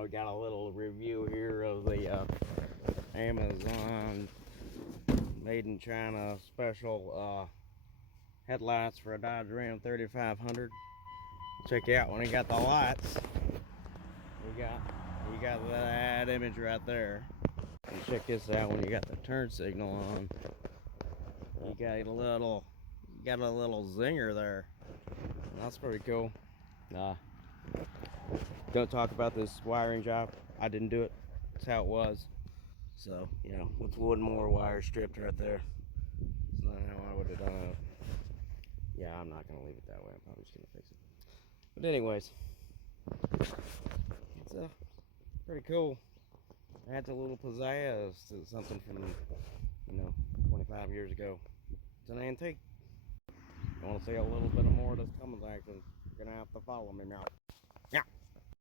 We got a little review here of the Amazon made in China special headlights for a Dodge Ram 3500. Check out when you got the lights. You got that image right there. And check this out when you got the turn signal on. You got a little zinger there. That's pretty cool. Don't talk about this wiring job. I didn't do it. That's how it was. So, you know, with one more wire stripped right there. It's not how I would have done it. Yeah, I'm not going to leave it that way. I'm probably just going to fix it. But anyways, it's pretty cool. Adds a little pizzazz to something from, 25 years ago. It's an antique. You want to see a little bit more of this Cummins action, you're going to have to follow me now. Yeah.